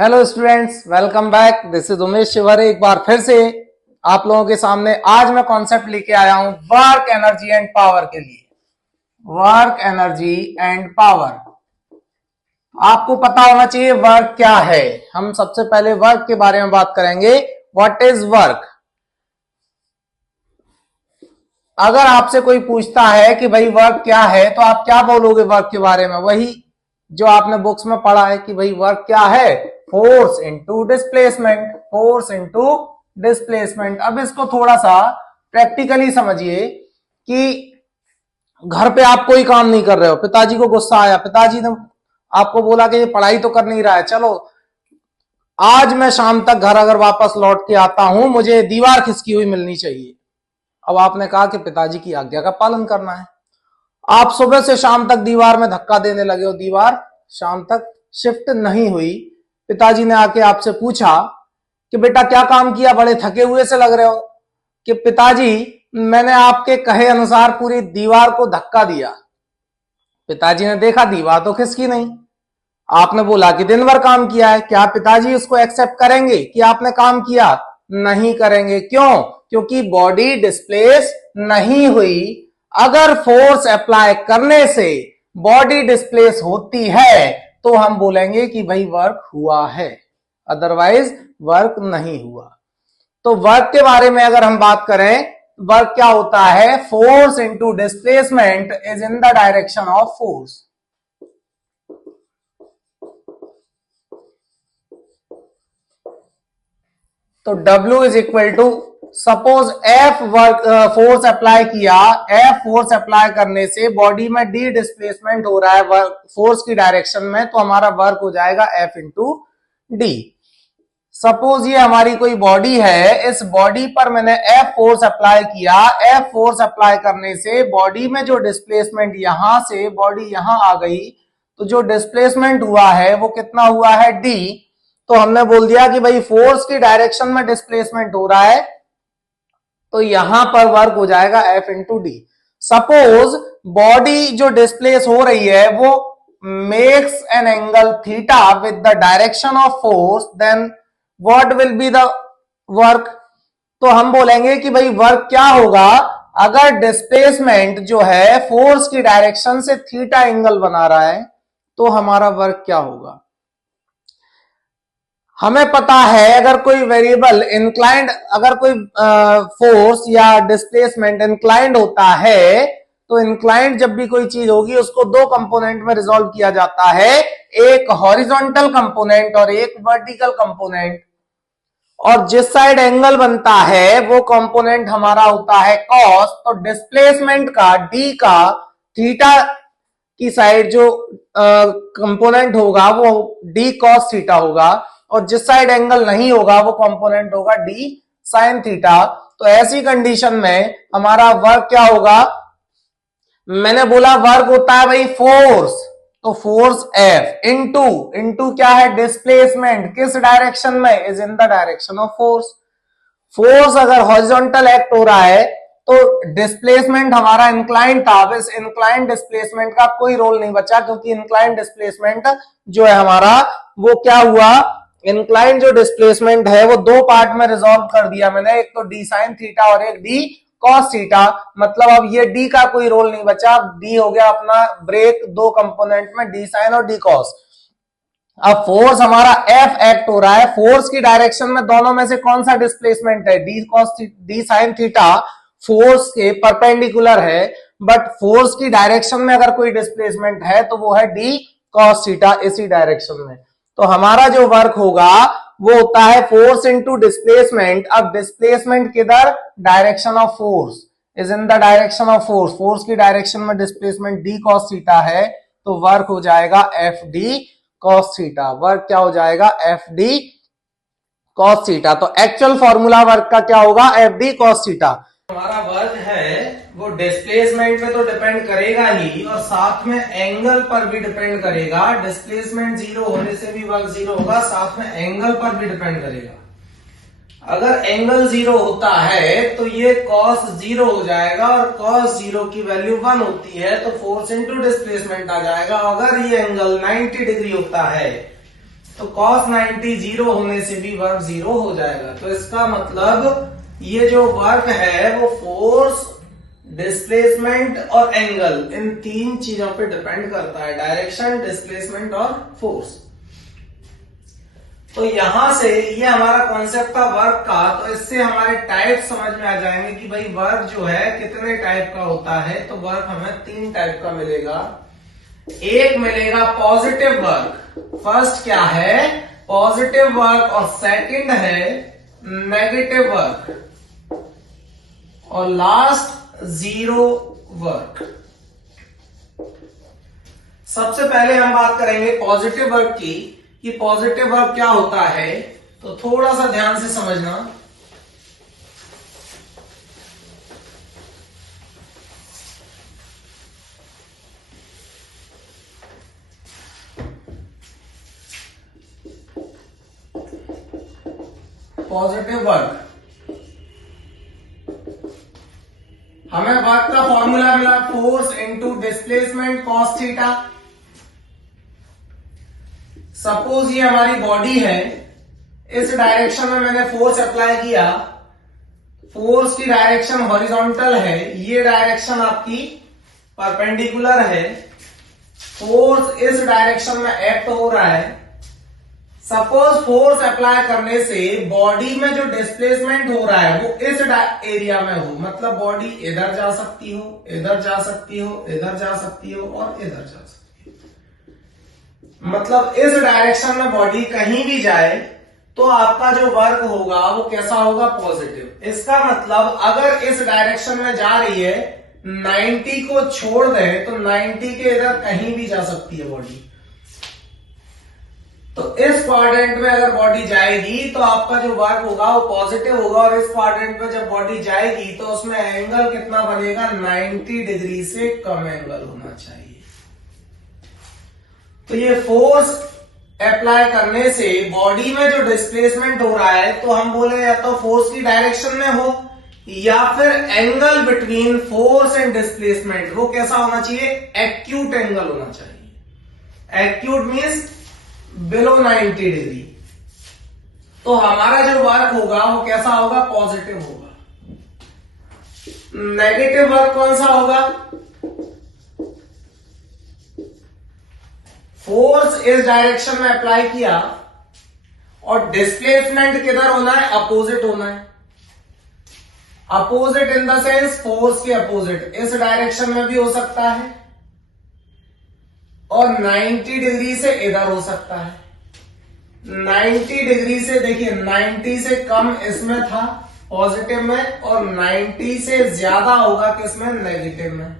Hello students, welcome back. This is Umesh Shivre. एक बार फिर से आप लोगों के सामने आज मैं कॉन्सेप्ट लेके आया हूं वर्क एनर्जी एंड पावर के लिए। वर्क एनर्जी एंड पावर आपको पता होना चाहिए वर्क क्या है। हम सबसे पहले वर्क के बारे में बात करेंगे। What is work? अगर आपसे कोई पूछता है कि भाई वर्क क्या है तो आप क्या बोलोगे वर्क के बारे में? वही जो आपने बुक्स में पढ़ा है कि भाई वर्क क्या है, force into displacement, force into displacement. अब इसको थोड़ा सा प्रैक्टिकली समझिए कि घर पे आप कोई काम नहीं कर रहे हो, पिताजी को गुस्सा आया, पिताजी ने आपको बोला कि ये पढ़ाई तो कर नहीं रहा है, चलो आज मैं शाम तक घर अगर वापस लौट के आता हूं मुझे दीवार खिसकी हुई मिलनी चाहिए। अब आपने कहा कि पिताजी की आज्ञा का पालन करना है। आप सुबह से शाम तक दीवार में धक्का देने लगे हो, दीवार शाम तक शिफ्ट नहीं हुई। पिताजी ने आके आपसे पूछा कि बेटा क्या काम किया, बड़े थके हुए से लग रहे हो। कि पिताजी मैंने आपके कहे अनुसार पूरी दीवार को धक्का दिया। पिताजी ने देखा दीवार तो खिसकी नहीं। आपने बोला कि दिन भर काम किया है। क्या पिताजी उसको एक्सेप्ट करेंगे कि आपने काम किया? नहीं करेंगे। क्यों? क्योंकि बॉडी डिस्प्लेस नहीं हुई। अगर फोर्स अप्लाई करने से बॉडी डिस्प्लेस होती है तो हम बोलेंगे कि भाई वर्क हुआ है, अदरवाइज वर्क नहीं हुआ। तो वर्क के बारे में अगर हम बात करें, वर्क क्या होता है? Force into displacement is in the direction of force. तो W is equal to, suppose F work force apply किया, F फोर्स अप्लाई करने से बॉडी में D डिस्प्लेसमेंट हो रहा है वर्क फोर्स की डायरेक्शन में, तो हमारा वर्क हो जाएगा F इंटू डी। सपोज ये हमारी कोई बॉडी है, इस बॉडी पर मैंने F फोर्स अप्लाई किया। F फोर्स अप्लाई करने से बॉडी में जो डिस्प्लेसमेंट, यहां से बॉडी यहां आ गई, तो जो डिस्प्लेसमेंट हुआ है वो कितना हुआ है? D। तो हमने बोल दिया कि भाई फोर्स की डायरेक्शन में डिस्प्लेसमेंट हो रहा है, तो यहां पर वर्क हो जाएगा F इंटू डी। सपोज बॉडी जो डिस्प्लेस हो रही है वो makes an angle theta with the direction of force, then what will be the work? तो हम बोलेंगे कि भाई वर्क क्या होगा अगर डिस्प्लेसमेंट जो है फोर्स की डायरेक्शन से थीटा एंगल बना रहा है, तो हमारा वर्क क्या होगा? हमें पता है अगर कोई वेरिएबल इंक्लाइंड, अगर कोई फोर्स या डिस्प्लेसमेंट इंक्लाइंड होता है, तो इंक्लाइंड जब भी कोई चीज होगी उसको दो कंपोनेंट में रिजॉल्व किया जाता है, एक हॉरिजॉन्टल कंपोनेंट और एक वर्टिकल कंपोनेंट। और जिस साइड एंगल बनता है वो कंपोनेंट हमारा होता है कॉस। तो डिस्प्लेसमेंट का डी का थीटा की साइड जो कंपोनेंट होगा वो डी कॉस थीटा होगा, और जिस साइड एंगल नहीं होगा वो कंपोनेंट होगा डी साइन थीटा। तो ऐसी कंडीशन में हमारा वर्क क्या होगा? मैंने बोला वर्क होता है भाई फोर्स, तो फोर्स F इनटू, इनटू क्या है? डिस्प्लेसमेंट। किस डायरेक्शन में? Is in the direction of force. Force अगर हॉरिजॉन्टल एक्ट हो रहा है तो डिस्प्लेसमेंट हमारा इंक्लाइंड था। अब इस इंक्लाइंड डिस्प्लेसमेंट का कोई रोल नहीं बचा, क्योंकि इंक्लाइंड डिस्प्लेसमेंट जो है हमारा वो क्या हुआ? इंक्लाइंड जो डिस्प्लेसमेंट है वो दो पार्ट में रिजॉल्व कर दिया मैंने, एक तो डी साइन थीटा और एक डी कॉस थीटा। मतलब अब ये डी का कोई रोल नहीं बचा, डी हो गया अपना ब्रेक दो कंपोनेंट में, डी साइन और डी कॉस। अब फोर्स हमारा F एक्ट हो रहा है, फोर्स की डायरेक्शन में दोनों में से कौन सा डिस्प्लेसमेंट है? D cos D sine theta force के परपेंडिकुलर है, बट फोर्स की डायरेक्शन में अगर कोई डिस्प्लेसमेंट है तो वो है डी कॉस थीटा, इसी डायरेक्शन में। तो हमारा जो वर्क होगा वो होता है फोर्स इनटू डिस्प्लेसमेंट। अब डिस्प्लेसमेंट किधर? Direction of force, is in the direction of force. Force की डायरेक्शन में डिस्प्लेसमेंट डी कॉस थीटा है, तो वर्क हो जाएगा F D cos theta. Work क्या हो जाएगा? F D cos theta. तो एक्चुअल फॉर्मूला वर्क का क्या होगा? F D cos theta. हमारा वर्क है वो डिस्प्लेसमेंट पे तो डिपेंड करेगा ही, और साथ में एंगल पर भी डिपेंड करेगा। डिस्प्लेसमेंट जीरो होने से भी वर्क जीरो होगा, साथ में एंगल पर भी डिपेंड करेगा। अगर एंगल जीरो होता है तो ये कॉस जीरो हो जाएगा, और कॉस जीरो की वैल्यू 1 होती है, तो फोर्स इंटू डिस्प्लेसमेंट आ जाएगा। अगर ये एंगल 90 डिग्री होता है तो cos 90 जीरो होने से भी वर्क जीरो हो जाएगा। तो इसका मतलब ये जो वर्क है वो फोर्स, डिस्प्लेसमेंट और एंगल, इन तीन चीजों पे डिपेंड करता है, डायरेक्शन, डिस्प्लेसमेंट और फोर्स। तो यहां से ये हमारा कॉन्सेप्ट था वर्क का। तो इससे हमारे टाइप समझ में आ जाएंगे कि भाई वर्क जो है कितने टाइप का होता है। तो वर्क हमें तीन टाइप का मिलेगा। एक मिलेगा पॉजिटिव वर्क, फर्स्ट क्या है पॉजिटिव वर्क, और सेकंड है नेगेटिव वर्क, और लास्ट जीरो वर्क। सबसे पहले हम बात करेंगे पॉजिटिव वर्क की, कि पॉजिटिव वर्क क्या होता है। तो थोड़ा सा ध्यान से समझना। पॉजिटिव वर्क, हमें वर्क का फॉर्मूला मिला force into displacement cos theta. Suppose ये हमारी बॉडी है, इस डायरेक्शन में मैंने फोर्स अप्लाई किया, फोर्स की डायरेक्शन हॉरिजॉन्टल है, ये डायरेक्शन आपकी परपेंडिकुलर है, फोर्स इस डायरेक्शन में एक्ट हो रहा है। सपोज फोर्स अप्लाई करने से बॉडी में जो डिस्प्लेसमेंट हो रहा है वो इस एरिया में हो, मतलब बॉडी इधर जा सकती हो, इधर जा सकती हो, इधर जा सकती हो और इधर जा सकती हो। मतलब इस डायरेक्शन में बॉडी कहीं भी जाए तो आपका जो वर्क होगा वो कैसा होगा पॉजिटिव। इसका मतलब अगर इस डायरेक्शन में जा रही है, 90 को छोड़ दें तो 90 के इधर कहीं भी जा सकती है बॉडी। तो इस क्वाड्रेंट में अगर बॉडी जाएगी तो आपका जो वर्क होगा वो पॉजिटिव होगा, और इस क्वाड्रेंट में जब बॉडी जाएगी तो उसमें एंगल कितना बनेगा 90 डिग्री से कम एंगल होना चाहिए। तो ये फोर्स अप्लाई करने से बॉडी में जो डिस्प्लेसमेंट हो रहा है, तो हम बोले या तो फोर्स की डायरेक्शन में हो या फिर angle between force and displacement वो कैसा होना चाहिए, एक्यूट एंगल होना चाहिए। Acute means below 90 degree. तो हमारा जो वर्क होगा वो कैसा होगा पॉजिटिव होगा। नेगेटिव वर्क कौन सा होगा, फोर्स इस डायरेक्शन में अप्लाई किया और डिस्प्लेसमेंट किधर होना है, अपोजिट होना है। Opposite in the sense force के अपोजिट, इस डायरेक्शन में भी हो सकता है और 90 डिग्री से इधर हो सकता है। 90 डिग्री से देखिए 90 से कम इसमें था पॉजिटिव में, और 90 से ज्यादा होगा किसमें, नेगेटिव में।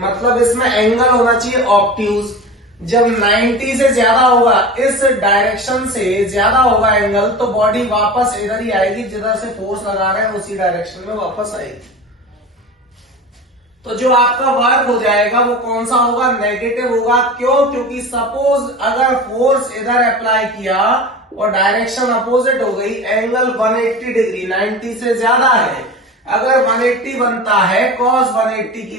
मतलब इसमें एंगल होना चाहिए ऑब्ट्यूज। जब 90 से ज्यादा होगा, इस डायरेक्शन से ज्यादा होगा एंगल, तो बॉडी वापस इधर ही आएगी, जिधर से फोर्स लगा रहे हैं उसी डायरेक्शन में वापस आएगी। तो जो आपका वर्क हो जाएगा वो कौन सा होगा, नेगेटिव होगा। क्यों, क्योंकि सपोज अगर फोर्स इधर अप्लाई किया और डायरेक्शन अपोजिट हो गई, एंगल 180 डिग्री 90 से ज्यादा है, अगर 180 बनता है, cos 180 की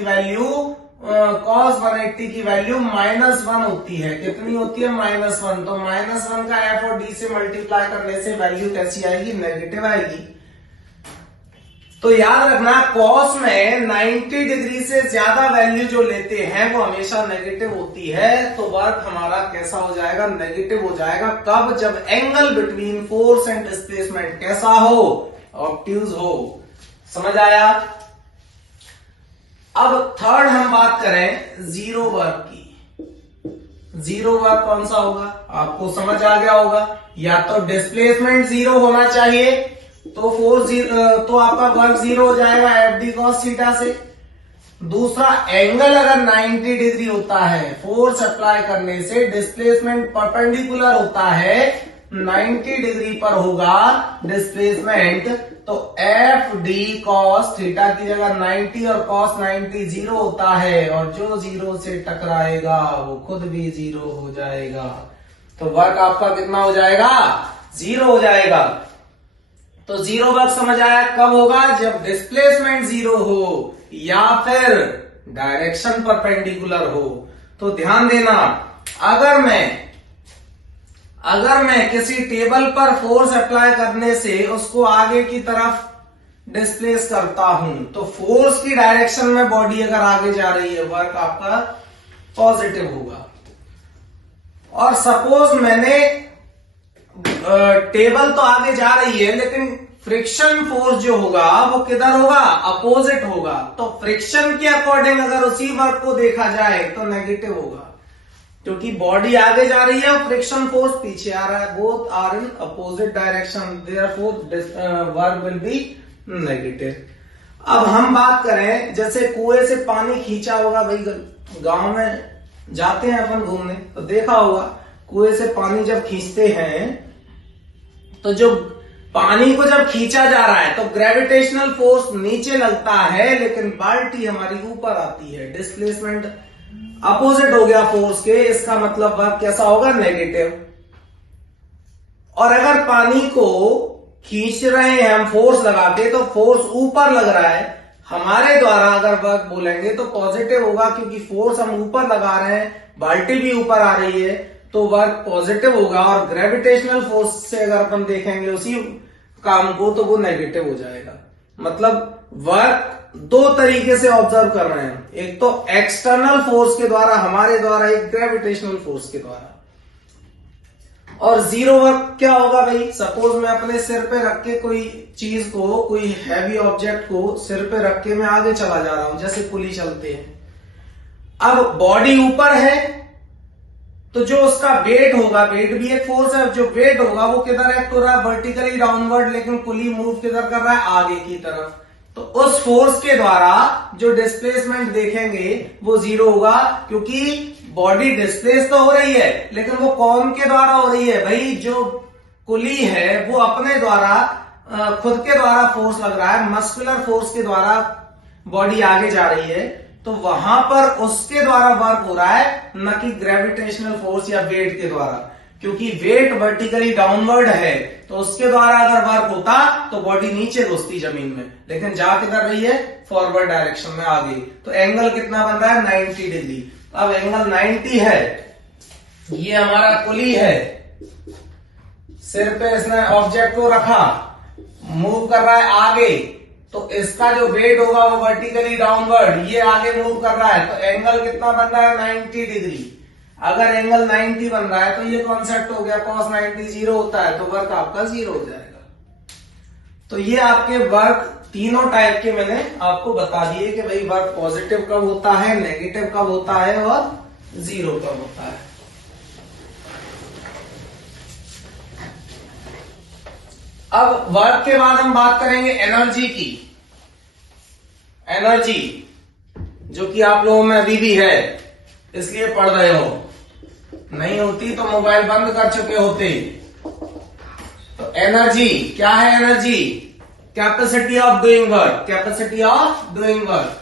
वैल्यू -1 होती है। कितनी होती है, -1। तो -1 का एफ और डी से मल्टीप्लाई करने से वैल्यू कैसी आएगी, नेगेटिव आएगी। तो याद रखना कॉस में 90 डिग्री से ज्यादा वैल्यू जो लेते हैं वो हमेशा नेगेटिव होती है। तो वर्क हमारा कैसा हो जाएगा, नेगेटिव हो जाएगा। कब, जब angle between force and displacement कैसा हो, ऑब्ट्यूज हो। समझ आया। अब थर्ड हम बात करें जीरो वर्क की। जीरो वर्क कौन सा होगा, आपको समझ आ गया होगा। या तो डिस्प्लेसमेंट जीरो होना चाहिए तो फोर्स तो आपका वर्क जीरो हो जाएगा एफ डी कॉस थीटा से। दूसरा, एंगल अगर 90 डिग्री होता है, फोर्स अप्लाई करने से डिस्प्लेसमेंट परपेंडिकुलर होता है, 90 डिग्री पर होगा डिस्प्लेसमेंट, तो एफ डी कॉस थीटा की जगह 90 और कॉस 90 जीरो होता है, और जो जीरो से टकराएगा वो खुद भी जीरो हो जाएगा। तो वर्क आपका कितना हो जाएगा, जीरो हो जाएगा। तो जीरो वर्क समझ आया कब होगा, जब डिस्प्लेसमेंट जीरो हो या फिर डायरेक्शन परपेंडिकुलर हो। तो ध्यान देना, अगर मैं किसी टेबल पर फोर्स अप्लाई करने से उसको आगे की तरफ डिस्प्लेस करता हूं तो फोर्स की डायरेक्शन में बॉडी अगर आगे जा रही है, वर्क आपका पॉजिटिव होगा। और सपोज मैंने टेबल तो आगे जा रही है लेकिन फ्रिक्शन फोर्स जो होगा वो किधर होगा, अपोजिट होगा। तो फ्रिक्शन के अकॉर्डिंग अगर उसी वर्क को देखा जाए तो नेगेटिव होगा, क्योंकि बॉडी आगे जा रही है और फ्रिक्शन फोर्स पीछे आ रहा है। Both are in opposite direction, therefore work will be negative. अब हम बात करें, जैसे कुएं से पानी खींचा होगा, भाई गांव में जाते हैं अपन घूमने तो देखा होगा, कुएं से पानी जब खींचते हैं तो जो पानी को जब खींचा जा रहा है तो ग्रेविटेशनल फोर्स नीचे लगता है लेकिन बाल्टी हमारी ऊपर आती है। डिस्प्लेसमेंट अपोजिट हो गया फोर्स के, इसका मतलब वर्क कैसा होगा, नेगेटिव। और अगर पानी को खींच रहे हैं हम फोर्स लगा के तो फोर्स ऊपर लग रहा है, हमारे द्वारा अगर वर्क बोलेंगे तो पॉजिटिव होगा, क्योंकि फोर्स हम ऊपर लगा रहे हैं, बाल्टी भी ऊपर आ रही है तो वर्क पॉजिटिव होगा। और ग्रेविटेशनल फोर्स से अगर अपन देखेंगे उसी काम को तो वो नेगेटिव हो जाएगा। मतलब वर्क दो तरीके से ऑब्जर्व कर रहे हैं, एक तो एक्सटर्नल फोर्स के द्वारा, हमारे द्वारा, एक ग्रेविटेशनल फोर्स के द्वारा। और जीरो वर्क क्या होगा भाई, सपोज मैं अपने सिर पे रख के कोई चीज को, कोई हैवी ऑब्जेक्ट को सिर पे रख के मैं आगे चला जा रहा हूं, जैसे पुली चलते हैं। अब बॉडी ऊपर है तो जो उसका वेट होगा, वेट भी एक फोर्स है, जो वेट होगा वो किधर एक्ट हो रहा है, वर्टिकली डाउनवर्ड, लेकिन पुली मूव किधर कर रहा है, आगे की तरफ। तो उस फोर्स के द्वारा जो डिस्प्लेसमेंट देखेंगे वो जीरो होगा, क्योंकि बॉडी डिस्प्लेस तो हो रही है लेकिन वो कौन के द्वारा हो रही है भाई, जो कुली है वो अपने द्वारा, खुद के द्वारा फोर्स लग रहा है, मस्कुलर फोर्स के द्वारा बॉडी आगे जा रही है, तो वहां पर उसके द्वारा वर्क हो रहा है, न कि ग्रेविटेशनल फोर्स या वेट के द्वारा। क्योंकि वेट वर्टिकली डाउनवर्ड है तो उसके द्वारा अगर वर्क होता तो बॉडी नीचे घुसती जमीन में, लेकिन जा किधर रही है, फॉरवर्ड डायरेक्शन में आगे। तो एंगल कितना बन रहा है, 90 डिग्री। अब एंगल 90 है, ये हमारा कुली है, सिर पे इसने ऑब्जेक्ट को रखा, मूव कर रहा है आगे, तो इसका जो वेट होगा वो वर्टिकली डाउनवर्ड, ये आगे मूव कर रहा है, तो एंगल कितना बन रहा है, 90 डिग्री। अगर एंगल 90 बन रहा है तो ये कॉन्सेप्ट हो गया, cos 90 जीरो होता है तो वर्क आपका जीरो हो जाएगा। तो ये आपके वर्क तीनों टाइप के मैंने आपको बता दिए कि भाई वर्क पॉजिटिव कब होता है, नेगेटिव कब होता है और जीरो कब होता है। अब वर्क के बाद हम बात करेंगे एनर्जी की। एनर्जी जो कि आप लोगों में अभी भी है, इसलिए पढ़ रहे हो, नहीं होती तो मोबाइल बंद कर चुके होते। तो एनर्जी क्या है, energy capacity of doing work, capacity of doing work.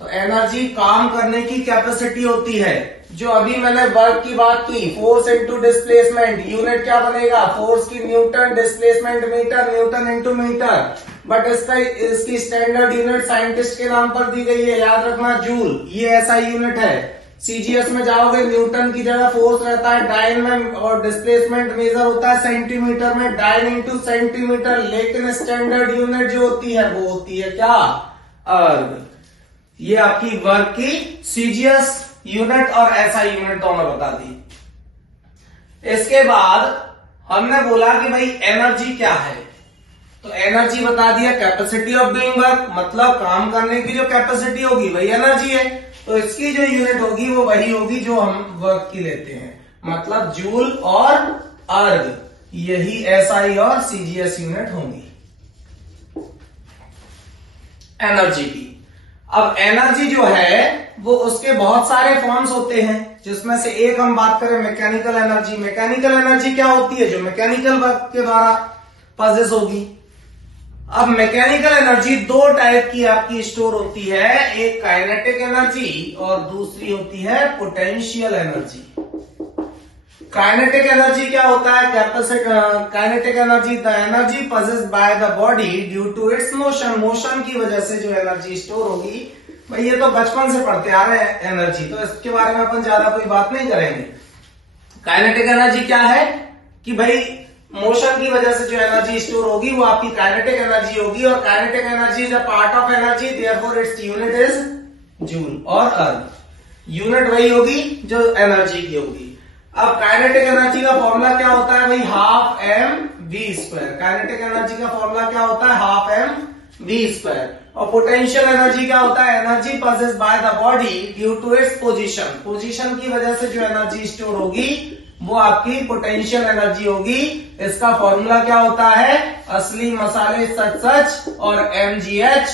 तो एनर्जी काम करने की कैपेसिटी होती है। जो अभी मैंने वर्क की बात की, फोर्स इंटू डिस्प्लेसमेंट, यूनिट क्या बनेगा, फोर्स की newton, displacement metre, newton into metre. But इसकी स्टैंडर्ड यूनिट साइंटिस्ट के नाम पर दी गई है, याद रखना, जूल। ये ऐसा यूनिट है। सीजीएस में जाओगे, न्यूटन की जगह फोर्स रहता है डाइन में, और डिस्प्लेसमेंट मेजर होता है सेंटीमीटर में, डाइन इंटू सेंटीमीटर। लेकिन स्टैंडर्ड यूनिट जो होती है वो होती है क्या, अर्ग। ये आपकी वर्क की सीजीएस यूनिट और एसआई यूनिट दोनों बता दी। इसके बाद हमने बोला कि भाई एनर्जी क्या है, तो एनर्जी बता दिया, कैपेसिटी ऑफ डूइंग वर्क, मतलब काम करने की जो कैपेसिटी होगी वही एनर्जी है। तो इसकी जो यूनिट होगी वो वही होगी जो हम वर्क की लेते हैं, मतलब जूल और अर्ग, यही एसआई और सीजीएस यूनिट होंगी एनर्जी की। अब एनर्जी जो है वो उसके बहुत सारे फॉर्म्स होते हैं, जिसमें से एक हम बात करें मैकेनिकल एनर्जी। मैकेनिकल एनर्जी क्या होती है, जो मैकेनिकल वर्क के द्वारा पॉसेस होगी। अब मैकेनिकल एनर्जी दो टाइप की आपकी स्टोर होती है, एक काइनेटिक एनर्जी और दूसरी होती है पोटेंशियल एनर्जी। काइनेटिक एनर्जी क्या होता है, kinetic energy the energy possessed by the body due to its motion, motion की वजह से जो एनर्जी स्टोर होगी। भाई ये तो बचपन से पढ़ते आ रहे हैं एनर्जी, तो इसके बारे में अपन ज्यादा कोई बात नहीं करेंगे। काइनेटिक एनर्जी क्या है कि भाई मोशन की वजह से जो एनर्जी स्टोर होगी वो आपकी काइनेटिक एनर्जी होगी, और kinetic energy is a part of energy, therefore its unit is joule और अर्ग। यूनिट वही होगी जो एनर्जी की होगी। अब काइनेटिक एनर्जी का फॉर्मूला क्या होता है भाई, half M V square. Kinetic energy का फॉर्मूला क्या होता है, हाफ एम वी स्क्वायर। और पोटेंशियल एनर्जी क्या होता है, energy passes by the body due to its position. Position की वजह से जो एनर्जी स्टोर होगी वो आपकी पोटेंशियल एनर्जी होगी। इसका फॉर्मूला क्या होता है, असली मसाले सच सच और mgh।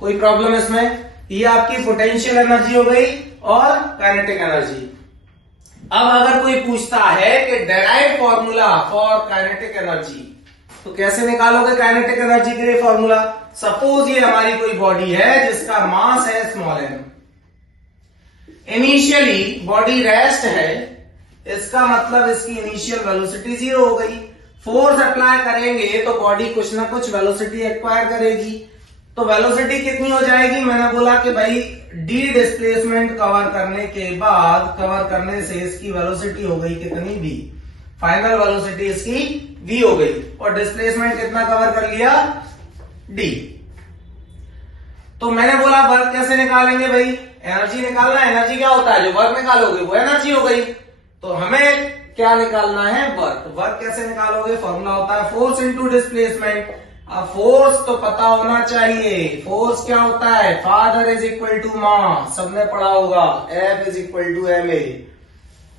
कोई प्रॉब्लम इसमें, ये आपकी पोटेंशियल एनर्जी हो गई और काइनेटिक एनर्जी। अब अगर कोई पूछता है कि derive formula for kinetic energy, तो कैसे निकालोगे काइनेटिक एनर्जी के लिए फॉर्मूला। सपोज ये हमारी कोई बॉडी है जिसका मास है small m, initially body rest है, इसका मतलब इसकी इनिशियल वेलोसिटी 0 हो गई। फोर्स अप्लाई करेंगे तो बॉडी कुछ ना कुछ वेलोसिटी एक्वायर करेगी। तो वेलोसिटी कितनी हो जाएगी, मैंने बोला कि भाई डी डिस्प्लेसमेंट कवर करने के बाद, कवर करने से इसकी वेलोसिटी हो गई कितनी, v। फाइनल वेलोसिटी इसकी v हो गई, और डिस्प्लेसमेंट कितना कवर कर लिया, d। तो मैंने बोला वर्क कैसे निकालेंगे भाई, एनर्जी निकालना। एनर्जी क्या होता है, जो वर्क निकालोगे वो एनर्जी हो गई। तो हमें क्या निकालना है, वर्क। वर्क कैसे निकालोगे, फॉर्मूला होता है फोर्स इंटू डिस्प्लेसमेंट। अब फोर्स तो पता होना चाहिए, फोर्स क्या होता है, father is equal to mass, सबने पढ़ा होगा, F is equal to ma।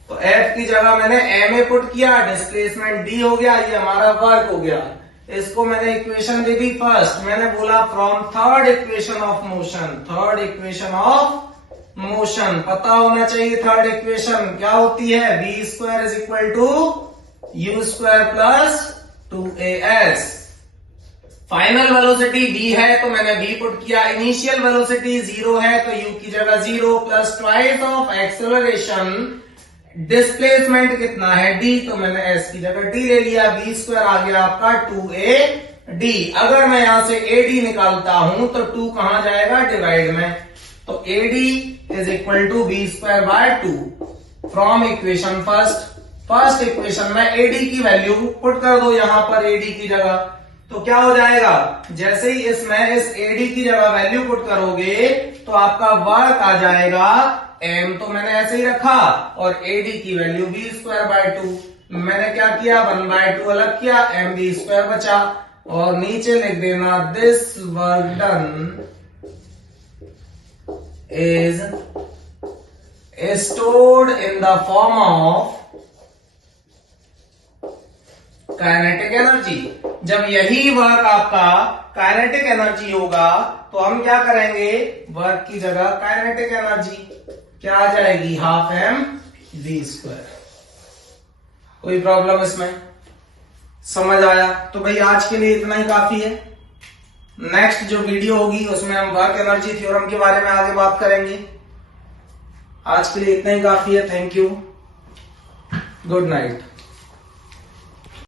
तो F की जगह मैंने ma पुट किया, डिस्प्लेसमेंट d हो गया, ये हमारा वर्क हो गया। इसको मैंने इक्वेशन दे दी फर्स्ट, मैंने बोला from third equation of motion. Third equation of motion पता होना चाहिए। थर्ड इक्वेशन क्या होती है, v square is equal to u square plus 2as। Final velocity v है तो मैंने v पुट किया, इनिशियल वेलोसिटी 0 है तो u की जगह 0 plus twice of acceleration. Displacement कितना है d, तो मैंने s की जगह d ले लिया, v स्क्वायर आ गया आपका 2ad। अगर मैं यहां से ad निकालता हूं तो 2 कहां जाएगा, डिवाइड में, तो ad is equal to v square by 2 from equation first equation में ad की वैल्यू पुट कर दो यहां पर ad की जगह। तो क्या हो जाएगा, जैसे ही इसमें इस ad की जगह वैल्यू पुट करोगे तो आपका वर्क आ जाएगा m, तो मैंने ऐसे ही रखा, और ad की वैल्यू v स्क्वायर बाय 2। मैंने क्या किया, 1/2 अलग किया, mv स्क्वायर बचा, और नीचे लिख देना this work done is stored in the form of kinetic energy. जब यही वर्क आपका काइनेटिक एनर्जी होगा तो हम क्या करेंगे, वर्क की जगह काइनेटिक एनर्जी क्या आ जाएगी, हाफ एम वी स्क्वायर। कोई प्रॉब्लम इसमें, समझ आया। तो भाई आज के लिए इतना ही काफी है। नेक्स्ट जो वीडियो होगी उसमें हम वर्क एनर्जी थ्योरम के बारे में आगे बात करेंगे। आज के लिए इतना ही काफी है। Thank you, good night.